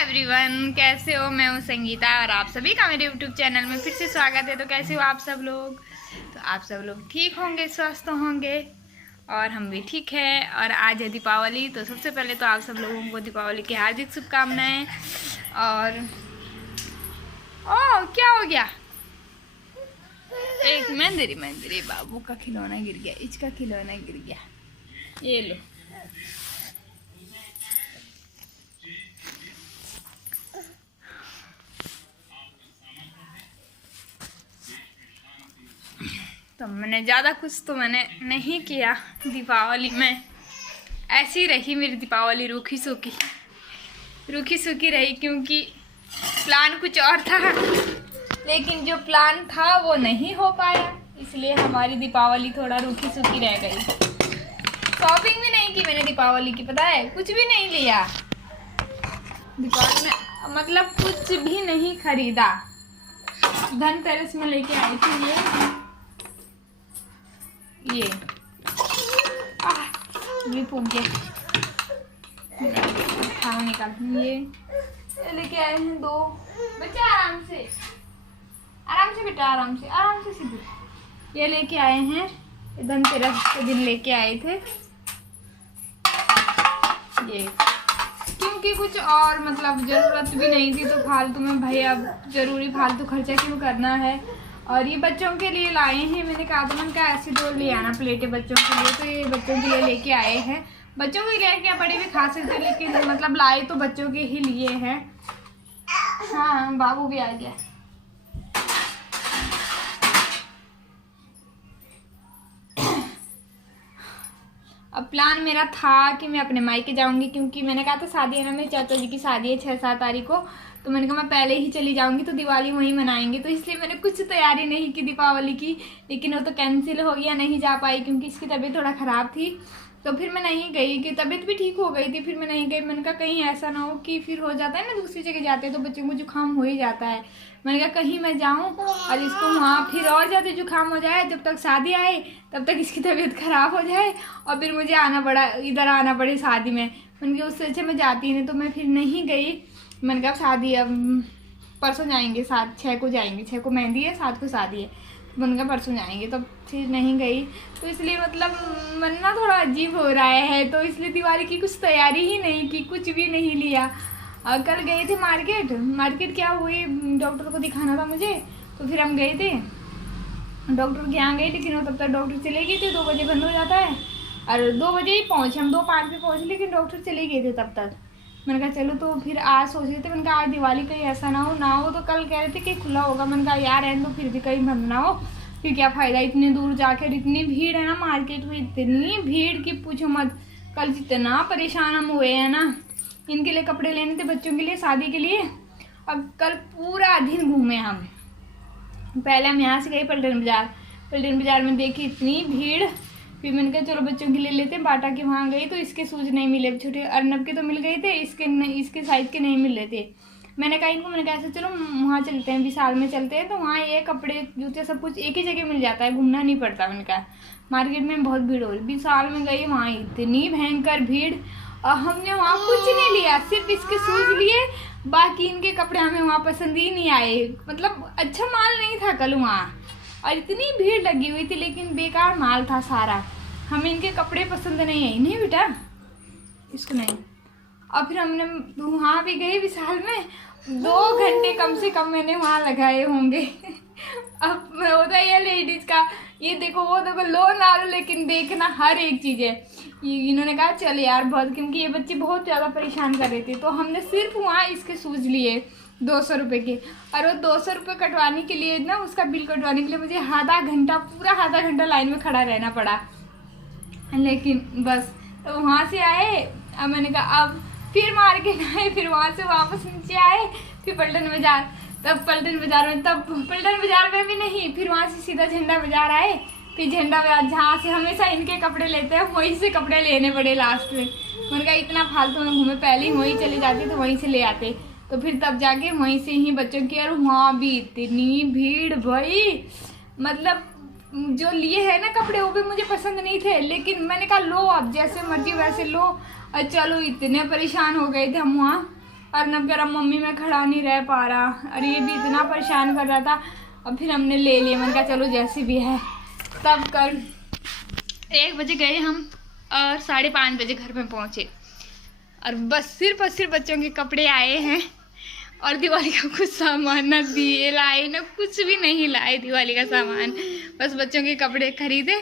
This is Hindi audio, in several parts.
एवरीवन, कैसे हो? मैं हूँ संगीता और आप सभी का मेरे यूट्यूब चैनल में फिर से स्वागत है। तो कैसे हो आप सब लोग? तो आप सब लोग ठीक होंगे, स्वस्थ होंगे और हम भी ठीक है। और आज है दीपावली, तो सबसे पहले तो आप सब लोगों को दीपावली की हार्दिक शुभकामनाएं। और ओह, क्या हो गया? एक मंदिरी बाबू का खिलौना गिर गया, इसका खिलौना गिर गया। ये लो। तो मैंने ज़्यादा कुछ तो मैंने नहीं किया दीपावली में। ऐसी रही मेरी दीपावली, रूखी सूखी रही, क्योंकि प्लान कुछ और था, लेकिन जो प्लान था वो नहीं हो पाया, इसलिए हमारी दीपावली थोड़ा रूखी सूखी रह गई। शॉपिंग भी नहीं की मैंने दीपावली की, पता है, कुछ भी नहीं लिया दीपावली में, मतलब कुछ भी नहीं खरीदा। धनतेरस में लेके आई थी ये फूक गया, खाना निकाल। ये लेके आए हैं दो बच्चे, आराम से बेटा, आराम से सीधे। ये लेके आए हैं, धनतेरस के दिन लेके आए थे ये, क्योंकि कुछ और मतलब ज़रूरत भी नहीं थी, तो फालतू में भाई अब ज़रूरी फालतू खर्चा क्यों करना है। और ये बच्चों के लिए लाए हैं, मैंने कहा था मन का ऐसे दो ले आना प्लेटें बच्चों के लिए, तो ये बच्चों के लिए लेके आए हैं। बच्चों के लिए क्या, बड़े भी खा सकते, लेकिन मतलब लाए तो बच्चों के ही लिए हैं। हाँ, बाबू भी आ गया। अब प्लान मेरा था कि मैं अपने मायके जाऊंगी, क्योंकि मैंने कहा था शादी है ना, मेरी चाचा जी की शादी है 6-7 तारीख को, तो मैंने कहा मैं पहले ही चली जाऊंगी तो दिवाली वहीं मनाएंगे, तो इसलिए मैंने कुछ तैयारी नहीं की दीपावली की। लेकिन वो तो कैंसिल हो गया, नहीं जा पाई क्योंकि इसकी तबीयत थोड़ा ख़राब थी, तो फिर मैं नहीं गई। कि तबीयत भी ठीक हो गई थी, फिर मैं नहीं गई। मैंने कहा कहीं ऐसा ना हो कि फिर हो जाता है ना, दूसरी जगह जाते हैं तो बच्चों को जुकाम हो ही जाता है। मैंने कहा कहीं मैं जाऊँ और इसको वहाँ फिर और ज़्यादा जुकाम हो जाए, जब तक शादी आए तब तक इसकी तबीयत ख़राब हो जाए और फिर मुझे इधर आना पड़े शादी में। मैंने कहा उससे अच्छा मैं जाती नहीं, तो मैं फिर नहीं गई। मैंने कहा शादी अब परसों जाएंगे, 6 को जाएंगे, 6 को मेहंदी है, 7 को शादी है, मैंने कहा परसों जाएंगे, तो फिर नहीं गई। तो इसलिए मतलब मन ना थोड़ा अजीब हो रहा है, तो इसलिए दिवाली की कुछ तैयारी ही नहीं की, कुछ भी नहीं लिया। कल गए थे मार्केट क्या हुई, डॉक्टर को दिखाना था मुझे, तो फिर हम गए थे डॉक्टर के यहाँ गए, लेकिन वो तब तक डॉक्टर चले गए थे, 2 बजे बंद हो जाता है, और 2 बजे ही पहुँचे हम, 2:05 पे पहुँचे, लेकिन डॉक्टर चले गए थे तब तक। मैंने कहा चलो, तो फिर आज सोच रहे थे, मैंने कहा आज दिवाली कहीं ऐसा ना हो, तो कल कह रहे थे कि खुला होगा। मैंने कहा यार रहने दो, फिर भी कहीं बंद ना हो, फिर क्या फ़ायदा इतने दूर जाकर, इतनी भीड़ है ना मार्केट में, इतनी भीड़ की पूछो मत। कल जितना परेशान हम हुए हैं ना, इनके लिए कपड़े लेने थे बच्चों के लिए शादी के लिए, अब कल पूरा दिन घूमे हम। पहले हम यहाँ से गए पल्टन बाज़ार में देखी इतनी भीड़, फिर मैंने कहा चलो बच्चों के लिए लेते हैं। बाटा के वहाँ गई तो इसके शूज नहीं मिले, छोटे अर्नब के तो मिल गए थे, इसके साइज़ के नहीं मिल रहे थे। मैंने कहा ऐसे चलो वहाँ चलते हैं, विशाल में चलते हैं, तो वहाँ ये कपड़े जूते सब कुछ एक ही जगह मिल जाता है, घूमना नहीं पड़ता। मैंने कहा मार्केट में बहुत भीड़ हो रही, विशाल में गई, वहाँ इतनी भयंकर भीड़, और हमने वहाँ कुछ नहीं लिया, सिर्फ इसके शूज़ लिए, बाकी इनके कपड़े हमें वहाँ पसंद ही नहीं आए, मतलब अच्छा माल नहीं था कल वहाँ, और इतनी भीड़ लगी हुई थी, लेकिन बेकार माल था सारा, हमें इनके कपड़े पसंद नहीं आई। नहीं बेटा, इसको नहीं। और फिर हमने वहाँ भी गए विशाल में, 2 घंटे कम से कम मैंने वहाँ लगाए होंगे। अब होता है ये लेडीज़ का, ये देखो वो देखो, लो ना लो, लेकिन देखना हर एक चीज़ है। इन्होंने कहा चल यार बहुत, क्योंकि ये बच्चे बहुत ज़्यादा परेशान कर रहे थे, तो हमने सिर्फ वहाँ इसके शूज़ लिए 200 रुपये के, और वो 200 रुपये कटवाने के लिए ना, उसका बिल कटवाने के लिए मुझे पूरा आधा घंटा लाइन में खड़ा रहना पड़ा। लेकिन बस, तो वहाँ से आए, अब मैंने कहा अब फिर मार्केट आए, फिर वहाँ से वापस नीचे आए, फिर पल्टन बाज़ार, पल्टन बाज़ार में भी नहीं, फिर वहाँ से सीधा झंडा बाज़ार आए, फिर झंडा बाज़ार जहाँ से हमेशा इनके कपड़े लेते हैं, वहीं से कपड़े लेने पड़े लास्ट में। मैंने कहा इतना फालतू में घूमे, पहले ही वहीं चले जाते तो वहीं से ले आते, तो फिर तब जाके वहीं से ही बच्चों की, और वहाँ भी इतनी भीड़ भाई, मतलब जो लिए है ना कपड़े वो भी मुझे पसंद नहीं थे, लेकिन मैंने कहा लो अब जैसे मर्जी वैसे लो, और चलो इतने परेशान हो गए थे हम वहाँ। अर्नब कह रहा मम्मी मैं खड़ा नहीं रह पा रहा, और ये भी इतना परेशान कर रहा था। अब फिर हमने ले लिया, मैंने कहा चलो जैसी भी है। तब कल 1 बजे गए हम और 5:30 बजे घर में पहुँचे, और बस सिर्फ और सिर्फ बच्चों के कपड़े आए हैं, और दिवाली का कुछ सामान ना दिए लाए ना कुछ भी नहीं लाए दिवाली का सामान, बस बच्चों के कपड़े खरीदे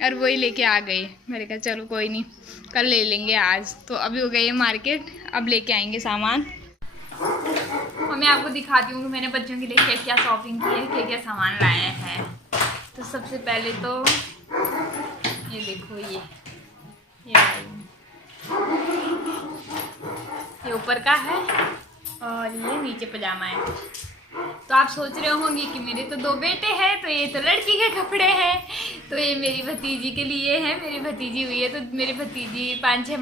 और वही लेके आ गए। मैंने कहा चलो कोई नहीं कल ले लेंगे आज। तो अभी हो गए मार्केट, अब लेके आएंगे सामान। और मैं आपको दिखाती हूँ कि मैंने बच्चों के लिए क्या क्या शॉपिंग की है, क्या क्या सामान लाया है। तो सबसे पहले तो ये देखो, ये ऊपर का है और ये नीचे पजामा है। तो आप सोच रहे होंगे कि मेरे तो 2 बेटे हैं, तो ये तो लड़की के कपड़े हैं। तो ये मेरी भतीजी के लिए है, मेरी भतीजी हुई है। तो मेरी भतीजी 6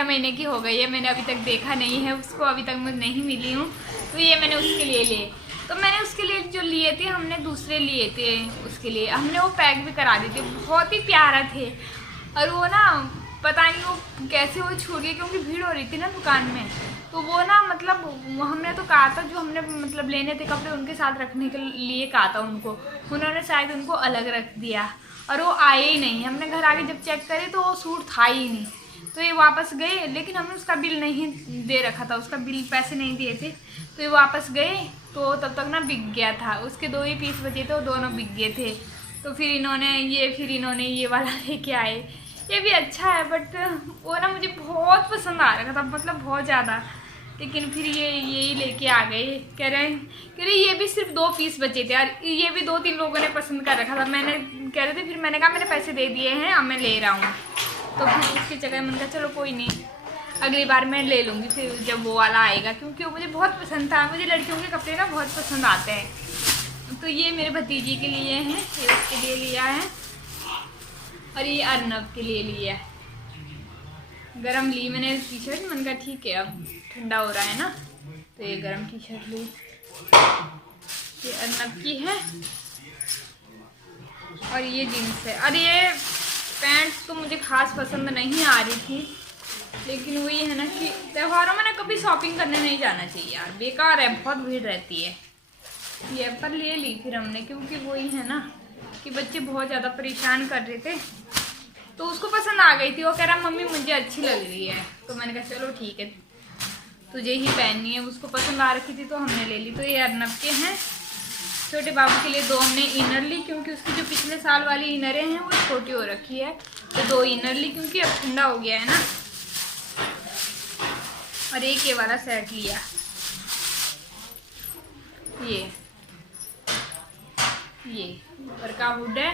महीने की हो गई है। मैंने अभी तक देखा नहीं है उसको, अभी तक मैं नहीं मिली हूँ। तो ये मैंने उसके लिए लिए। तो मैंने उसके लिए जो लिए थे, हमने दूसरे लिए थे उसके लिए, हमने वो पैक भी करा दिए थे, बहुत ही प्यारा थे। और वो ना पता नहीं वो कैसे वो छूट गए, क्योंकि भीड़ हो रही थी ना दुकान में। तो वो ना मतलब हमने तो कहा था, जो हमने मतलब लेने थे कपड़े उनके साथ रखने के लिए कहा था उनको, उन्होंने शायद उनको अलग रख दिया और वो आए ही नहीं। हमने घर आके जब चेक करे तो वो सूट था ही नहीं। तो ये वापस गए, लेकिन हमने उसका बिल नहीं दे रखा था, उसका बिल पैसे नहीं दिए थे। तो ये वापस गए, तो तब तक ना बिक गया था। उसके 2 ही पीस बचे थे, वो दोनों बिक गए थे। तो फिर इन्होंने ये वाला लेके आए। ये भी अच्छा है, बट वो ना मुझे बहुत पसंद आ रहा था, मतलब बहुत ज़्यादा। लेकिन फिर यही लेके आ गए। कह रहे ये भी सिर्फ 2 पीस बचे थे यार, ये भी 2-3 लोगों ने पसंद कर रखा था। मैंने कह रहे थे, फिर मैंने कहा मैंने पैसे दे दिए हैं, अब मैं ले रहा हूँ। तो फिर उसकी जगह मैंने कहा चलो कोई नहीं, अगली बार मैं ले लूँगी फिर जब वो वाला आएगा, क्योंकि वो मुझे बहुत पसंद था। मुझे लड़कियों के कपड़े ना बहुत पसंद आते हैं। तो ये मेरे भतीजी के लिए हैं, ये उसके लिए लिया है, और ये अर्नब के लिए लिया है। गरम ली मैंने टी शर्ट, मैंने कहा ठीक है अब ठंडा हो रहा है ना, तो ये गरम टी शर्ट ली। ये अर्नब की है और ये जीन्स है। और ये पैंट्स तो मुझे खास पसंद नहीं आ रही थी, लेकिन वही है ना कि त्योहारों में ना कभी शॉपिंग करने नहीं जाना चाहिए यार, बेकार है, बहुत भीड़ रहती है। ये पर ले ली फिर हमने, क्योंकि वही है ना कि बच्चे बहुत ज़्यादा परेशान कर रहे थे, तो उसको पसंद आ गई थी। वो कह रहा मम्मी मुझे अच्छी लग रही है। तो मैंने कहा चलो ठीक है, तुझे ही पहननी है। उसको पसंद आ रखी थी तो हमने ले ली। तो ये अर्नब के हैं। छोटे बाबू के लिए 2 हमने इनर ली, क्योंकि उसकी जो पिछले साल वाली इनरें हैं वो छोटी हो रखी है। तो 2 इनर ली, क्योंकि अब ठंडा हो गया है ना। और एक ये वाला सेट लिया, ये ऊपर का हुड है।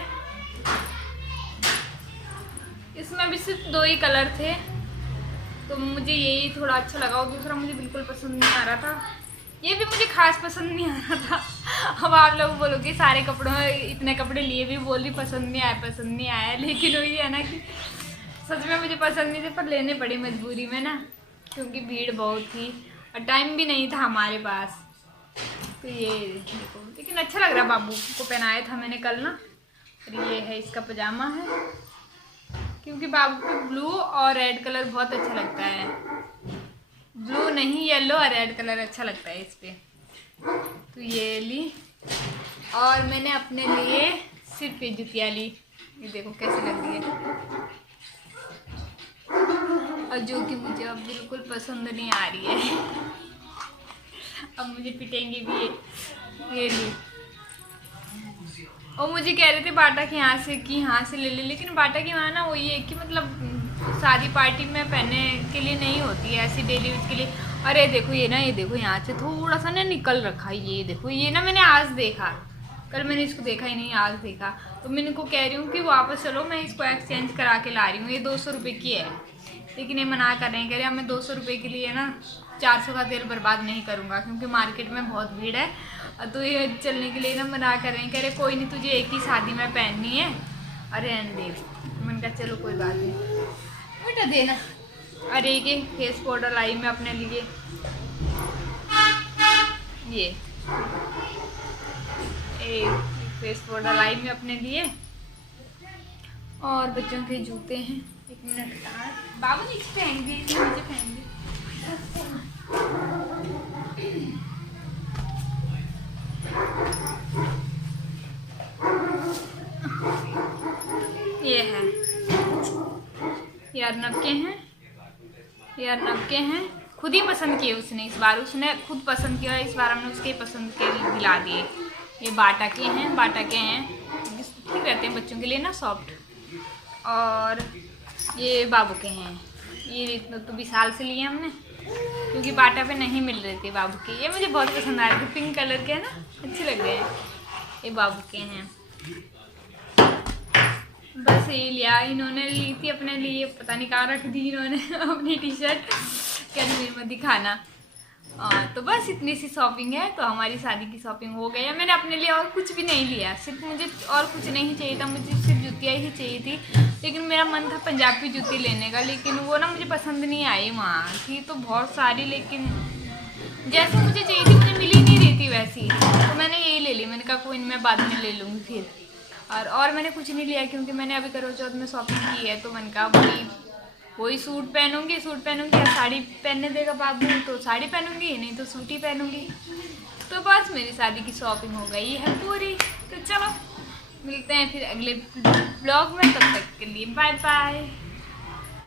इसमें भी सिर्फ 2 ही कलर थे, तो मुझे यही थोड़ा अच्छा लगा, और दूसरा मुझे बिल्कुल पसंद नहीं आ रहा था। ये भी मुझे खास पसंद नहीं आ रहा था। अब आप लोग बोलोगे सारे कपड़ों में इतने कपड़े लिए भी बोल रही पसंद नहीं आया, लेकिन वही है ना कि सच में मुझे पसंद नहीं थे, पर लेने पड़े मजबूरी में ना, क्योंकि भीड़ बहुत थी और टाइम भी नहीं था हमारे पास। तो ये देखो, लेकिन अच्छा लग रहा, बाबू को पहनाया था मैंने कल ना। और ये है इसका पजामा है, क्योंकि बाबू को ब्लू और रेड कलर बहुत अच्छा लगता है। ब्लू नहीं, येलो और रेड कलर अच्छा लगता है इस पे। तो ये ली, और मैंने अपने लिए सिर पे जुतिया ली। ये देखो कैसे लग रही है, और जो कि मुझे अब बिल्कुल पसंद नहीं आ रही है। अब मुझे पिटेंगे भी ये ली। और मुझे कह रहे थे बाटा के यहाँ से ले ले, लेकिन बाटा के वहाँ ना वही है कि मतलब शादी पार्टी में पहनने के लिए नहीं होती है, ऐसी डेली यूज के लिए। अरे देखो ये देखो यहाँ से थोड़ा सा ना निकल रखा है। ये देखो, ये ना मैंने आज देखा, कल मैंने इसको देखा ही नहीं, आज देखा। तो मैं इनको कह रही हूँ कि वापस चलो, मैं इसको एक्सचेंज करा के ला रही हूँ। ये 200 रुपये की है, लेकिन ये मना कर रहे हैं, कह रहे हैं मैं 200 रुपये के लिए ना 400 का तेल बर्बाद नहीं करूँगा, क्योंकि मार्केट में बहुत भीड़ है। तो ये चलने के लिए ना मना कर रहे हैं, कह रहे कोई नहीं, तुझे एक ही शादी में पहननी है, अरे दे। मैंने कहा चलो कोई बात नहीं बेटा, देना। अरे ये फेस पाउडर लाई मैं अपने लिए, ये फेस पाउडर लाई मैं अपने लिए। और बच्चों के जूते हैं, 1 मिनट का, बाबू नीचे पहन गए, नीचे पहन गए। अर्नब के हैं, ये अर्नब के हैं, खुद ही पसंद किए उसने। इस बार उसने खुद पसंद किया, इस बार हमने उसके पसंद के दिला दिए। ये बाटा के हैं, बाटा के हैं, ठीक रहते हैं बच्चों के लिए ना, सॉफ्ट। और ये बाबू के हैं, ये तो विशाल से लिए हमने क्योंकि बाटा पे नहीं मिल रहे थे बाबू के। ये मुझे बहुत पसंद आ रहे थे, पिंक कलर के है ना, अच्छे लग रहे हैं। ये बाबू के हैं। बस ये लिया, इन्होंने ली थी अपने लिए, पता नहीं कहाँ रख दी इन्होंने अपनी टी शर्ट, कश्मीर में दिखाना। तो बस इतनी सी शॉपिंग है। तो हमारी शादी की शॉपिंग हो गई है। मैंने अपने लिए और कुछ भी नहीं लिया, सिर्फ मुझे और कुछ नहीं चाहिए था, मुझे सिर्फ जुतियाँ ही चाहिए थी। लेकिन मेरा मन था पंजाबी जूती लेने का, लेकिन वो ना मुझे पसंद नहीं आई। वहाँ थी तो बहुत सारी, लेकिन जैसे मुझे चाहिए थी मुझे मिल ही नहीं रही थी वैसी, तो मैंने यही ले ली। मैंने कहा कोई मैं बाद में ले लूँगी फिर। और मैंने कुछ नहीं लिया क्योंकि मैंने अभी करवा चौथ में शॉपिंग की है। तो मैंने कहा वही सूट पहनूंगी, या साड़ी पहनने देगा बाबू तो साड़ी पहनूंगी, नहीं तो सूट ही पहनूंगी। तो बस मेरी शादी की शॉपिंग हो गई है पूरी। तो चलो मिलते हैं फिर अगले ब्लॉग में, तब तक के लिए बाय बाय।